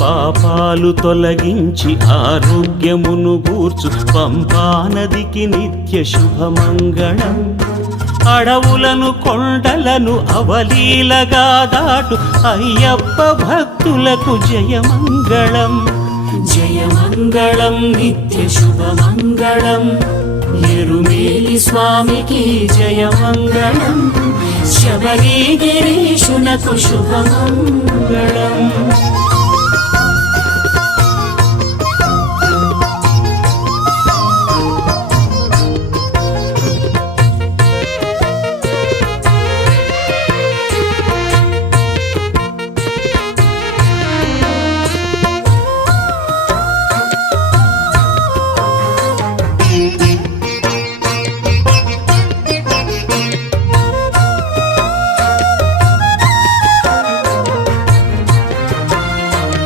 పాపాలు తొలగించి ఆరోగ్యమును గూర్చు పంపా నదికి నిత్య శుభమంగళం. అడవులను కొండలను అవలీలగా దాటు అయ్యప్ప భక్తులకు జయమంగళం. జయమంగళం నిత్య శుభమంగళం. ఎరుమేలి స్వామికి జయమంగళం. శబరిగిరీశునకు శుభమంగళం.